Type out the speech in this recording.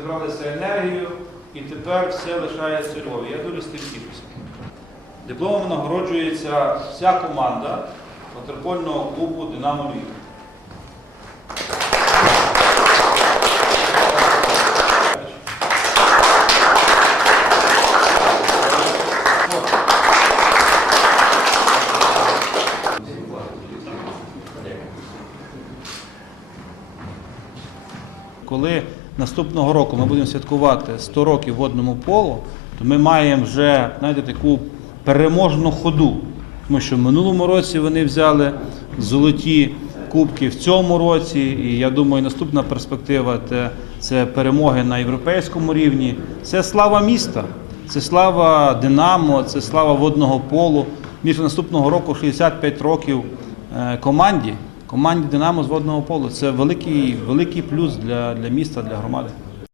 набралися енергію, і тепер все лишається Львові. Я дуже з. Дипломом нагороджується вся команда ватерпольного клубу Динамо Львів. Коли наступного року ми будемо святкувати 100 років водному полу, то ми маємо вже знаєте, таку переможну ходу. Тому що в минулому році вони взяли золоті кубки в цьому році, і я думаю, наступна перспектива це, перемоги на європейському рівні. Це слава міста, це слава Динамо, це слава водного полу. Між наступного року 65 років е, команді. Команді Динамо з водного полу це великий, великий плюс для, для міста, для громади.